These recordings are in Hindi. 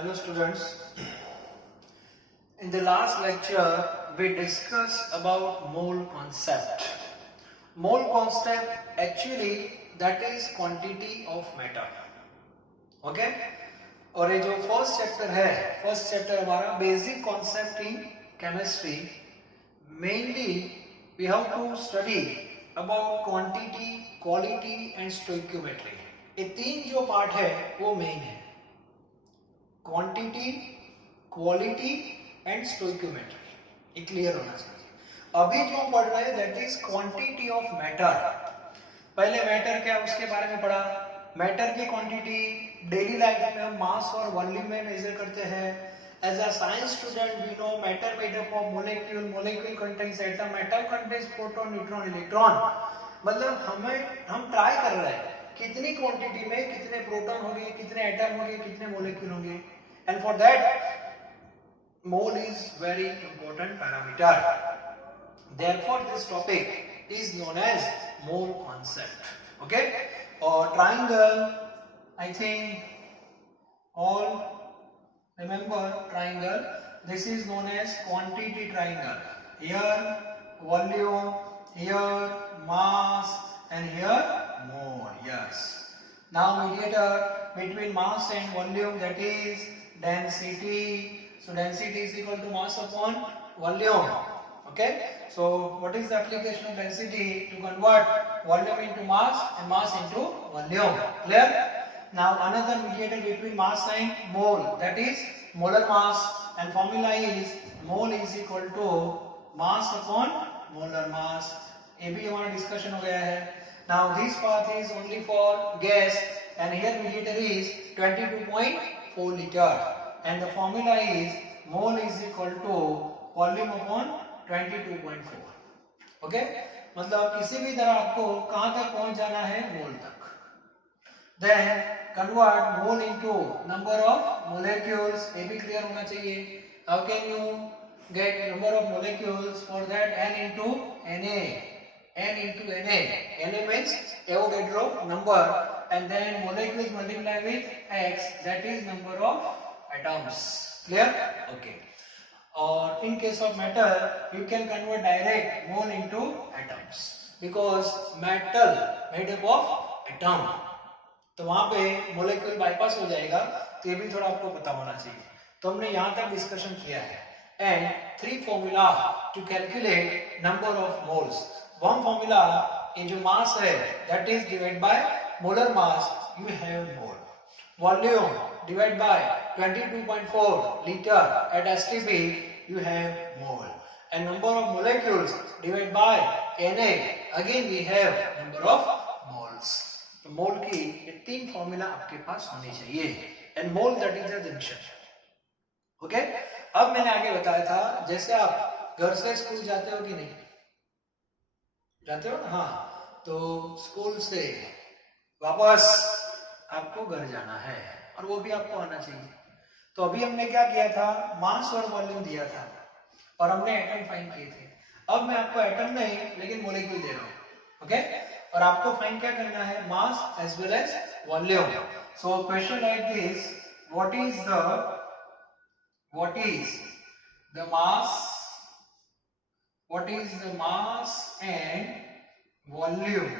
Hello students. In the last lecture we discussed about mole concept. Mole concept actually that is quantity of matter. Okay? और ये जो फर्स्ट चैप्टर है, फर्स्ट चैप्टर हमारा basic concept in chemistry. Mainly we have to study about quantity, quality and stoichiometry. ये तीन जो पार्ट है वो मेन है. Quantity, quality and stoichiometry. ये क्लियर होना चाहिए. अभी जो पढ़ रहे हैं that is quantity of matter. पहले मैटर क्या उसके बारे में पढ़ा. मैटर की क्वांटिटी डेली लाइफ में हम मास और वॉल्यूम में मेजर करते हैं. As a science student we know matter made up of molecule. Molecule contains atom. Atom contains proton, neutron, electron. मतलब हम ट्राई कर रहे हैं कितनी क्वांटिटी में कितने प्रोटॉन होंगे, कितने एटम होंगे, कितने मॉलिक्यूल होंगे. And for that mole is very important parameter. Therefore this topic is known as mole concept. Okay. और triangle, I think all remember triangle. This is known as quantity triangle. Here volume, here mass, and here mole. Yes. Now mediator between mass and volume, that is density. So density is equal to mass upon volume. Okay. So what is the application of density? To convert volume into mass and mass into volume. Clear? Now another mediator between mass and mole, that is molar mass, and formula is mole is equal to mass upon molar mass. ये भी हमारा डिस्कशन हो गया है. Now this path is only for gas and here mediator is 22.4 liter and the formula is mole is equal to volume upon 22.4. Okay? मतलब किसी भी तरह आपको कहाँ तक पहुँच जाना है, मोल तक. Then convert mole into number of molecules. ये भी clear होना चाहिए. How can you get number of molecules? For that n into Na. N into Na. Na means Avogadro number, and then molecules multiply with x, that is number of atoms. Clear? Okay. Or in case of metal, you can convert direct mole into atoms because metal made up of atom. तो वहां पे मोलेक्यूल बाईपास हो जाएगा. तो ये भी थोड़ा आपको पता होना चाहिए. तो हमने यहाँ तक डिस्कशन किया है. And 3 formula to calculate number of moles. One formula ये जो मास है that is divide by molar mass, you have mole. Volume divide by 22.4 litre at STP, you have mole. And number of molecules divide by Na, again we have number of moles. तो मोल की ये 3 फॉर्मूला आपके पास होनी चाहिए. And mole that is the junction. Okay. अब मैंने आगे बताया था जैसे आप घर से स्कूल जाते हो कि नहीं जाते हो ना. हाँ. तो स्कूल से वापस आपको घर जाना है और वो भी आपको आना चाहिए. तो अभी हमने क्या किया था, मास और वॉल्यूम दिया था और हमने एटम फाइंड किए थे. अब मैं आपको एटम नहीं लेकिन मॉलिक्यूल दे रहा हूँ. ओके. और आपको फाइंड क्या करना है, mass as well as volume. So question like this, what is the mass and volume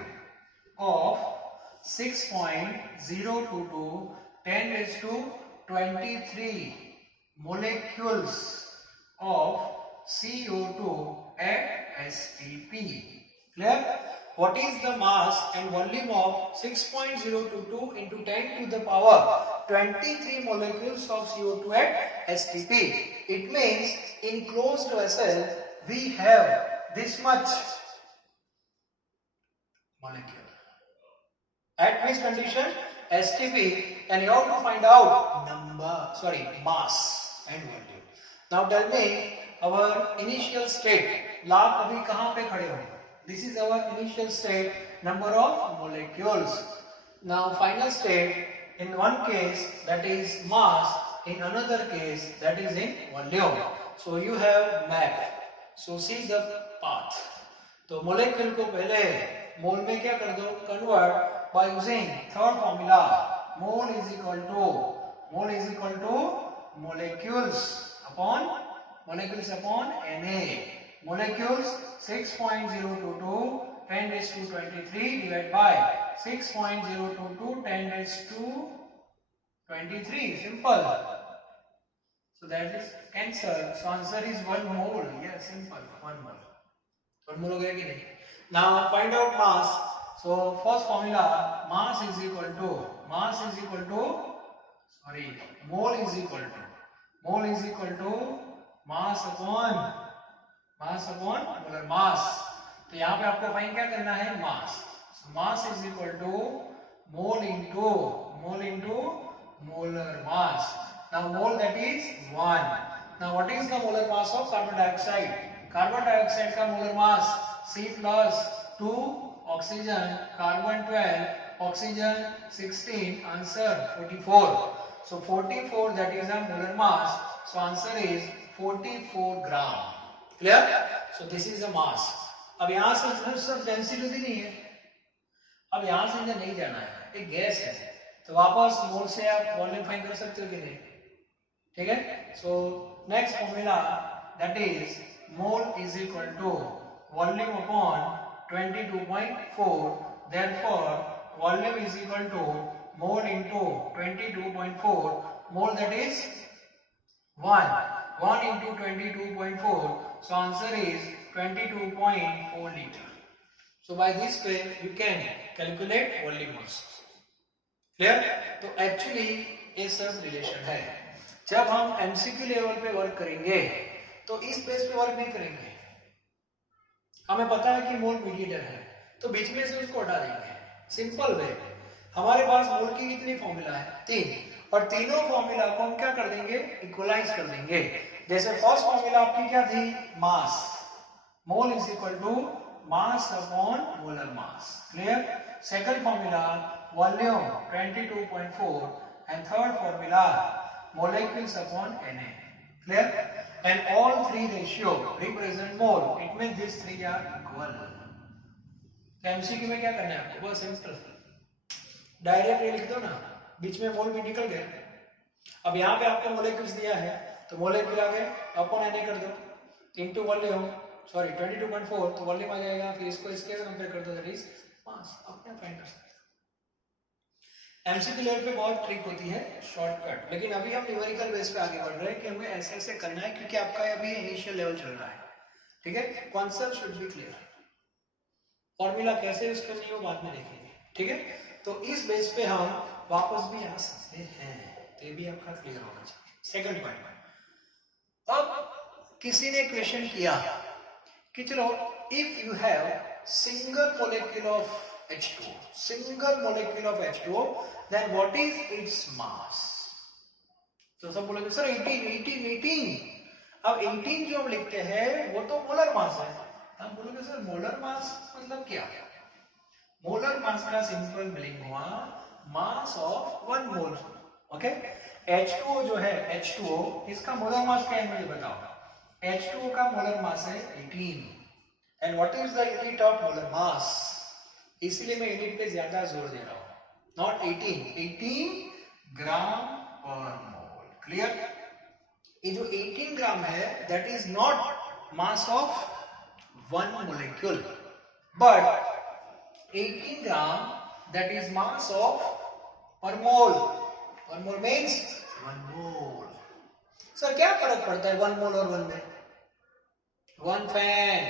of 6.022 10 raised to 23 molecules of CO2 at STP. Clear? What is the mass and volume of 6.022 into 10 to the power 23 molecules of CO2 at STP? It means in closed vessel we have this much molecule. At which condition? STP, and you have to find out mass and volume. Now tell me our initial state. लाभ अभी कहाँ पे खड़े होंगे? This is our initial state, number of molecules. Now final state, in one case that is mass, in another case that is in volume. So you have map. So see the path. तो molecule को पहले मोल में क्या कर दो, convert by using third formula. Mole is equal to molecules upon Na. Molecules 6.022 10 raised to 23 divided by 6.022 10 raised to 23. Simple. So that is answer. So answer is 1 mole. Yeah, simple. 1 mole. 1 mole हो गया कि नहीं? Now find out mass. So first formula, mass is equal to mole is equal to mass upon molar mass. तो यहाँ पे आपको फाइंड क्या करना है? मास. So mass is equal to mole into molar mass. Now mole that is 1. Now what is the molar mass of carbon dioxide? Carbon dioxide का molar mass C plus 2 oxygen, carbon 12, oxygen 16, answer 44. So 44 that is a molar mass. So answer is 44 gram. Clear? So this is the mass. अब यहाँ से सर डेंसिटी नहीं है, अब यहाँ से इधर नहीं जाना है, एक गैस है, तो वापस मोल से आप वॉल्यूम फाइंड कर सकते हो कि नहीं? ठीक है? So next formula, that is mole is equal to volume upon 22.4. Therefore volume is equal to mole into 22.4. Mole that is 1 into 22.4. So answer is 22.4 liter. So by this way you can calculate volume mass. Clear? तो actually ये सब रिलेशन है. जब हम एमसीक्यू लेवल पे वर्क करेंगे तो इस बेस पे वर्क नहीं करेंगे. हमें पता है कि मोल मीडिएटर है, तो बीच में से उसको हटा देंगे. Simple way. हमारे पास मोल की कितनी फॉर्मूला है? 3. और तीनों फॉर्मूला को हम क्या कर देंगे? इक्वलाइज कर देंगे. जैसे फर्स्ट फॉर्मूला आपकी क्या थी? Mass. Mole is equal to mass upon molar mass. Clear? Second formula volume 22.4 and third formula molecules upon Na. Clear? And all three ratio represent mole. It means these three are equal. MCQ में क्या करना है आपको? बहुत सिंपल, डायरेक्ट ये लिख दो ना, बीच में मोल भी निकल गया. अब यहाँ पे आपको मोलेक्यूल्स दिया है, तो मोलेक्यूल आगे अपॉन Na कर दो, इनटू वॉल्यूम, सॉरी 22.4, तो वॉल्यूम आ जाएगा, फिर इसको इसके कंपेयर कर दो, दैट इज मास. अपने फाइंड कर सकते हैं. एमसीक्यू लेवल पे बहुत ट्रिक होती है, शॉर्टकट. लेकिन अभी हम न्यूमेरिकल बेस पे आगे बढ़ रहे हैं कि हमें ऐसे ऐसे करना है, क्योंकि आपका अभी इनिशियल लेवल चल रहा है. ठीक है? Concept should be clear. Formula कैसे यूज करनी है वो बाद में देखेंगे. ठीक है? तो इस बेस पे हम वापस भी आ सकते हैं, तो ये भी आपका क्लियर होना चाहिए. सेकंड पॉइंट, अब किसी ने क्वेश्चन किया कि चलो if you have single molecule of H2O, single molecule of H2O, then what is its mass? तो सब बोलोगे सर 18. अब 18 जो हम लिखते हैं वो तो मोलर मास है. हम बोलोगे सर मोलर मास मतलब क्या? मोलर मास का सिंपल मीनिंग हुआ mass of 1 mole. Okay? H2O जो है, H2O, इसका मोलर मास क्या है मुझे बताओ. H2O का मोलर मास है 18. And what is the unit of molar mass? इसलिए मैं यूनिट पे ज्यादा जोर दे रहा हूं. नॉट 18 ग्राम पर मोल. क्लियर? ये जो 18 ग्राम है that is not mass of 1 molecule, but 18 gram that is mass of पर मोल. पर मोल मीन्स 1 मोल. सर क्या फर्क पड़ता है 1 मोल और 1 में? 1 fan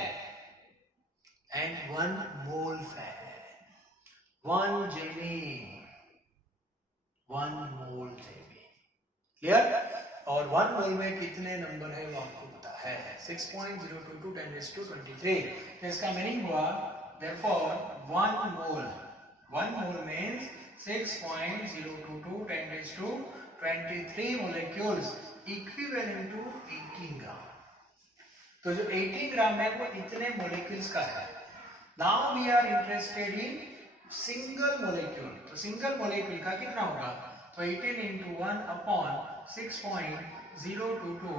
and 1 mole fan. 1 Jamie, 1 mole Jamie. Clear? और 1 मोल में कितने नंबर है वो आपको पता है, 6.022 10 raised to 23. तो इसका मीनिंग हुआ therefore 1 mole means 6.022 10 raised to 23 molecules equivalent to 18 ग्राम. तो जो 18 ग्राम है वो इतने मोलिक्यूल्स का है. Now we are interested in single molecule. तो सिंगल मोलिक्यूल का कितना होगा? तो 18 into 1 upon 6.022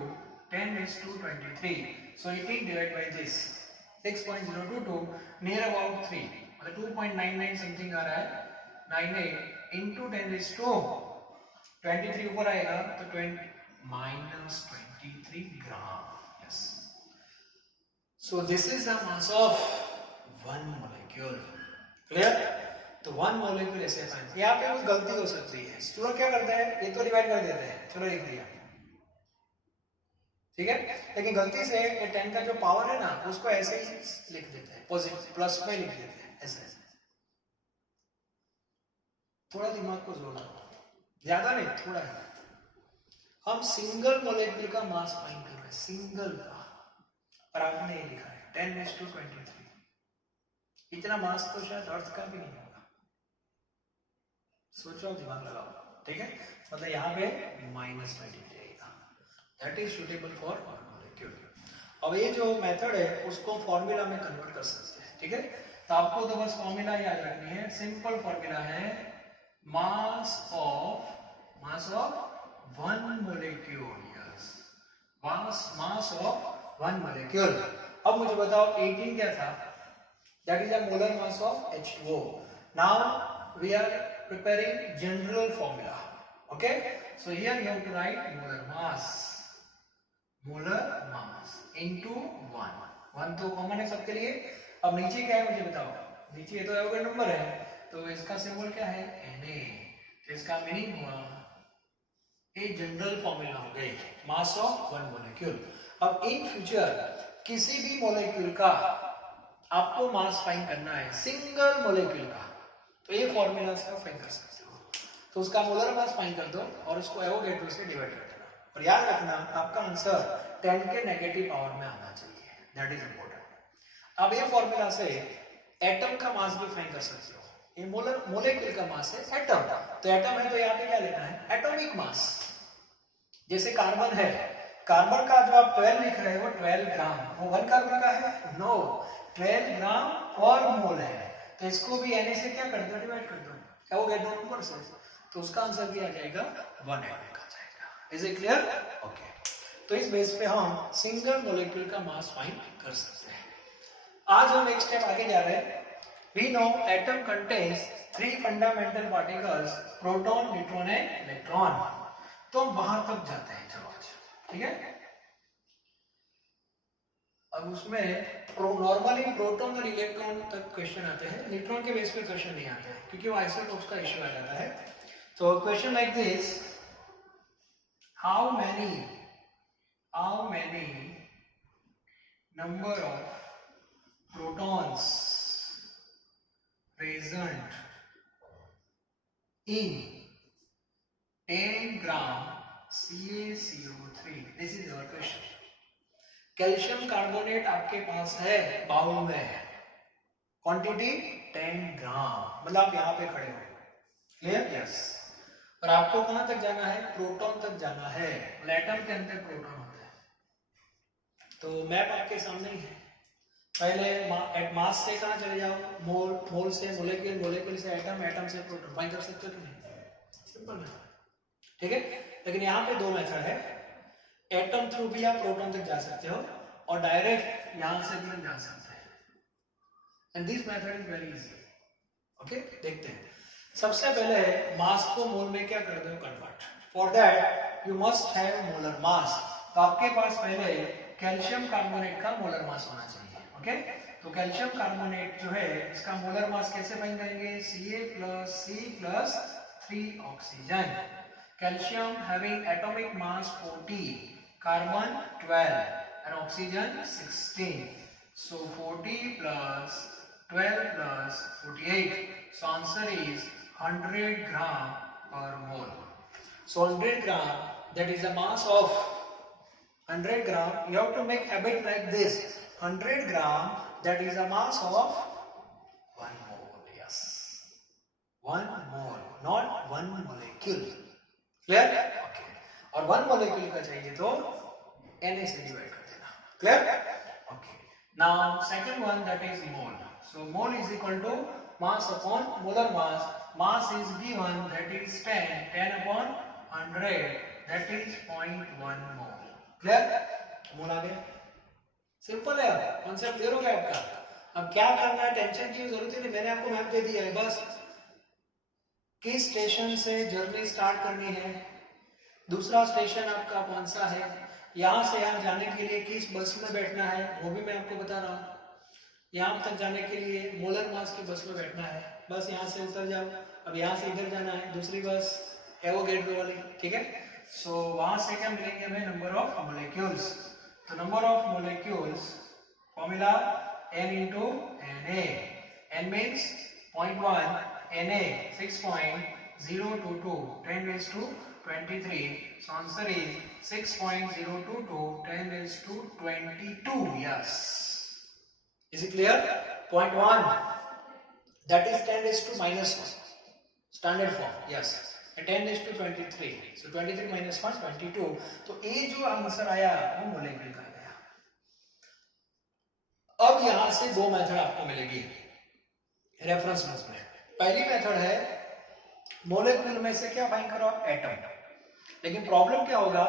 10 raised to 23. So 18 divided by this 6.022 near about 3, मतलब 2.99 समथिंग आ रहा है. 98 into 10 raised to 23 ऊपर आएगा तो -23 ग्राम. Yes. So this is the mass of one molecule. Clear? तो वन मोलिक्यूल ऐसे फाइन. यहाँ पे कुछ गलती हो सकती है. स्टूडेंट क्या करते हैं, ये तो डिवाइड कर देते हैं, चलो लिख दिया, ठीक है, लेकिन गलती से ये 10 का जो पावर है ना उसको ऐसे ही लिख देते हैं, पॉजिटिव प्लस में लिख देते हैं ऐसे. थोड़ा दिमाग को जोर लगाओ, ज्यादा नहीं, थोड़ा है. हम सिंगल मोलेक्यूल का मास फाइंड कर रहे हैं, सिंगल का, और आपने ये लिखा है 10⁻23. इतना मास तो शायद अर्थ का भी नहीं होगा. सोचो, दिमाग लगाओ, ठीक है. मतलब यहाँ पे -20 जाएगा. That is suitable for molecule. अब ये जो मेथड है उसको फॉर्मूला में कन्वर्ट कर सकते हैं, ठीक है. तो आपको तो बस फॉर्मूला याद रखनी है. सिंपल फॉर्मूला है mass of one molecule. Yes, mass of one molecule. अब मुझे बताओ 18 क्या था? That is a molar mass of H2O. Now we are preparing general formula. Okay, so here you have to write molar mass into 1 तो कॉमन है सबके लिए. अब नीचे क्या है मुझे बताओ. नीचे ये तो एवोगैड्रो नंबर है, तो इसका सिंबल क्या है, Na. तो इसका मीनिंग हुआ ये जनरल फॉर्मूला हो गई मास ऑफ वन मॉलिक्यूल. अब इन फ्यूचर किसी भी मॉलिक्यूल का आपको मास फाइंड करना है, सिंगल मॉलिक्यूल का, तो ये फॉर्मूला से फाइंड कर सकते हो. तो उसका मोलर मास फाइंड कर दो और उसको एवोगैड्रो से डिवाइड कर देना. और याद रखना आपका आंसर 10 के नेगेटिव पावर में आना चाहिए. That is important. अब ये फॉर्मूला से एटम का मास भी फाइंड कर सकते हो. ये मोलेक्यूल का मास है एटम. तो एटम है तो यहाँ पे क्या लेना है, एटॉमिक मास. जैसे कार्बन है, कार्बन का जो आप 12 लिख रहे हो 12 ग्राम, वो 1 कार्बन का है? नो, 12 ग्राम पर मोल है. तो इसको भी Na से क्या कर दो, डिवाइड कर दो एवोगैड्रो नंबर से. तो उसका आंसर भी आ जाएगा 1 एटम का जाएगा. Is it clear? ओके. तो इस बेस पे हम सिंगल मोलेक्यूल का मास फाइंड कर सकते हैं. आज हम नेक्स्ट स्टेप आगे जा रहे हैं. We know atom contains 3 fundamental particles, proton, neutron and electron. तो हम वहां तक जाते हैं. चलो आज, ठीक है. अब उसमें नॉर्मली प्रोटॉन और इलेक्ट्रॉन तक क्वेश्चन आते हैं, न्यूट्रॉन के बेस पे क्वेश्चन नहीं आते हैं क्योंकि वो आइसोटोप्स का इश्यू आ जाता है. तो question like this, how many number of protons present in 10 gram CaCO3. This is our question. Calcium carbonate आपके पास है बाउल में, क्वांटिटी 10 ग्राम, मतलब आप यहाँ पे खड़े हो. क्लियर? यस. और आपको कहां तक जाना है, प्रोटॉन तक जाना है. एटम के अंदर प्रोटॉन होते हैं. तो मैप आपके सामने ही है. पहले मास से कहां चले जाओ, मोल से मोलेक्यूल, मोलेक्यूल से एटम, एटम से प्रोटॉन. फाइंड कर सकते हो कि नहीं? सिंपल है, ठीक है. लेकिन यहाँ पे 2 मेथड है. एटम थ्रू भी आप प्रोटॉन तक जा सकते हो और डायरेक्ट यहां से भी जा सकते हैं. And this method is very easy. Okay, देखते हैं. सबसे पहले मास को मोल में क्या कर दो, convert. For that you must have molar mass. तो आपके पास पहले कैल्शियम कार्बोनेट का मोलर मास होना चाहिए. ओके, तो कैल्शियम कार्बोनेट जो है इसका मोलर मास कैसे फाइंड करेंगे, Ca+C+3 oxygen. Calcium having atomic mass 40, carbon 12 and oxygen 16. So 40 plus 12 plus 48. So answer is 100 gram per mole. So 100 gram, that is the mass of 100 gram. You have to make habit like this. 100 gram, that is the mass of 1 mole. Yes, 1 mole, not 1 molecule. Clear? Okay. और 1 molecule का चाहिए तो Na से डिवाइड कर देना. Clear? Okay. Now second one, that is mole. So mole is equal to mass upon molar mass. Mass is given, that is 10 upon 100, that is 0.1 mole. Clear? मोल आ गया. सिंपल है. कॉन्सेप्ट क्लियर हो गया आपका. अब क्या करना है, टेंशन की जरूरत नहीं. मैंने आपको मैप दे दिया है. बस किस स्टेशन से जर्नी स्टार्ट करनी है, दूसरा स्टेशन आपका कौन सा है, यहाँ से यहाँ जाने के लिए किस बस में बैठना है वो भी मैं आपको बता रहा हूँ। यहाँ तक जाने के लिए मोलर मास की बस में बैठना है, बस यहाँ से उतर जाओ। अब यहाँ से इधर जाना है दूसरी बस एवोगैड्रो वाली, ठीक है। सो वहां से क्या मिलेंगे हमें, नंबर ऑफ मोलिक्यूल्स। तो number of molecules formula n into Na, n means 0.1, Na 6.022, 10 raised to 23, so answer is 6.022, 10 raised to 22. Yes, is it clear? 0.1 that is 10 raised to minus 1 standard form. Yes, 10 raised to 23, so 23 minus 1 22. तो ये जो आंसर आया वो मोलेक्यूल का गया। अब यहां से दो मेथड आपको मिलेगी रेफरेंस बुक में। पहली मेथड है मोलेक्यूल में से क्या फाइंड करो, एटम। लेकिन प्रॉब्लम क्या होगा,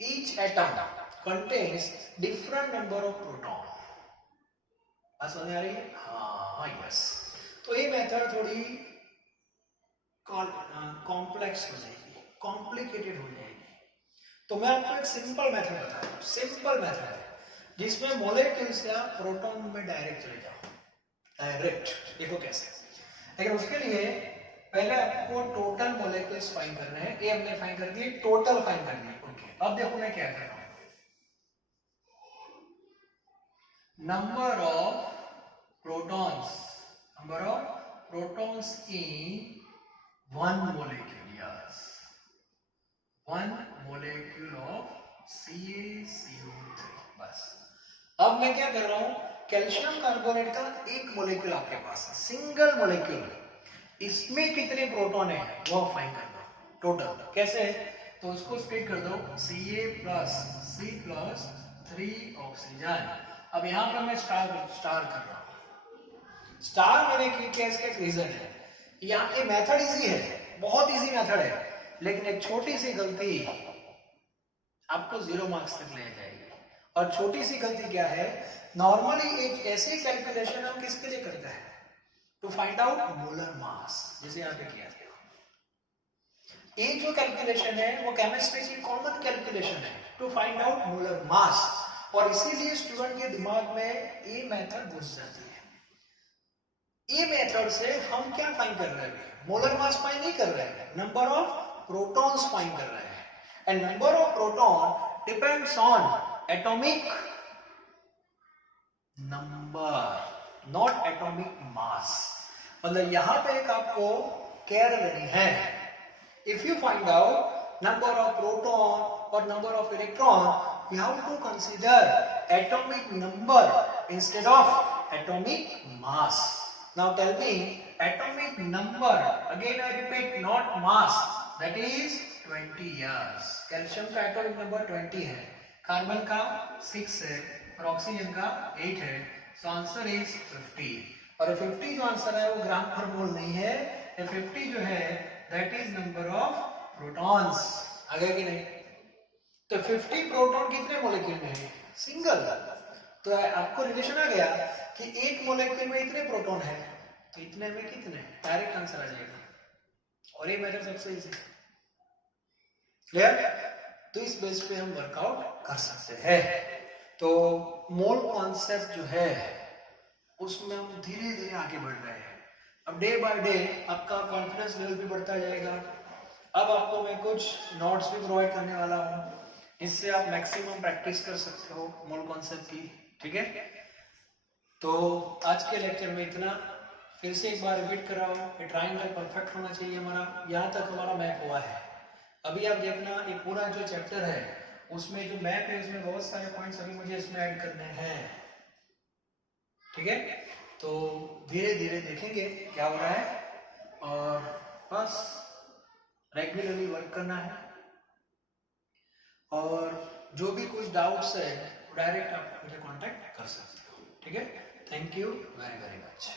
each atom contains different number of proton. बात समझ आ रही है? हाँ, यस। तो ये मेथड थोड़ी कॉम्प्लेक्स हो जाएगी, कॉम्प्लिकेटेड हो जाएगी। तो मैं आपको एक सिंपल मेथड बता रहा हूँ, सिंपल मेथड है जिसमें मोलेक्यूल से आप प्रोटॉन में डायरेक्ट चले जाओ, डायरेक्ट। देखो कैसे। लेकिन उसके लिए पहले आपको टोटल मोलेक्यूल्स फाइंड करने हैं। ये हमने फाइंड कर दिए, टोटल फाइंड कर दिए। ओके, अब देखो मैं क्या कर रहा हूं, number of protons, number of protons in one molecule, yes, one molecule of CaCO3। बस अब मैं क्या कर रहा हूं, कैल्शियम कार्बोनेट का एक मोलेक्यूल आपके पास है, सिंगल मोलेक्यूल, इसमें कितने प्रोटॉन है वो फाइंड कर दो टोटल। कैसे? तो उसको स्प्लिट कर दो, Ca plus C plus 3 oxygen. अब यहां पर मैं स्टार कर रहा हूं। स्टार मैंने क्लिक किया, इसका एक रीजन है। यहाँ ये मेथड इजी है, बहुत इजी मेथड है, लेकिन एक छोटी सी गलती आपको 0 मार्क्स तक ले जाएगी। और छोटी सी गलती क्या है, नॉर्मली एक ऐसी कैलकुलेशन हम किसके लिए करते हैं, to find out molar mass, जैसे यहाँ पे किया था। ये जो कैलकुलेशन है वो केमिस्ट्री की कॉमन कैलकुलेशन है, to find out molar mass. और इसीलिए स्टूडेंट के दिमाग में ये मेथड घुस जाती है। ये मेथड से हम क्या फाइंड कर रहे हैं, मोलर मास फाइंड नहीं कर रहे हैं, नंबर ऑफ प्रोटॉन्स फाइंड कर रहे हैं। And number of proton depends on atomic number, not atomic mass. मतलब यहां पे एक आपको केयर लेनी है। If you find out number of proton और number of electron, you have to consider atomic number instead of atomic mass. Now tell me atomic number, again I repeat, not mass, that is 20 years. Calcium का एटॉमिक नंबर 20 है, कार्बन का 6 है और ऑक्सीजन का 8 है, so answer is 50। और 50 जो आंसर है वो ग्राम पर मोल नहीं है, ये 50 जो है that is number of protons। आ गया कि नहीं? तो 50 प्रोटॉन कितने मॉलिक्यूल में है, सिंगल। तो आपको रिलेशन आ गया कि एक मॉलिक्यूल में इतने प्रोटॉन है, तो इतने में कितने, डायरेक्ट आंसर आ जाएगा। और ये मेथड सबसे इजी, क्लियर? तो इस बेस पे हम वर्कआउट कर सकते हैं। तो मोल कॉन्सेप्ट जो है उसमें हम धीरे धीरे आगे बढ़ रहे हैं। अब डे बाय डे आपका कॉन्फिडेंस लेवल भी बढ़ता जाएगा। अब आपको मैं कुछ नोट्स भी प्रोवाइड करने वाला हूँ, इससे आप मैक्सिमम प्रैक्टिस कर सकते हो मोल कॉन्सेप्ट की, ठीक है? तो आज के लेक्चर में इतना। फिर से एक बार रिपीट कर रहा हूँ, ये ट्रायंगल परफेक्ट होना चाहिए हमारा, यहाँ तक हमारा मैप हुआ है। अभी आप देखना ये पूरा जो चैप्टर है उसमें जो मैप है उसमें बहुत सारे पॉइंट्स अभी मुझे इसमें ऐड करने हैं, ठीक है? तो धीरे धीरे देखेंगे क्या हो रहा है, और बस रेगुलरली वर्क करना है। और जो भी कुछ डाउट्स है डायरेक्ट आप मुझे कांटेक्ट कर सकते हो, ठीक है? Thank you very very much.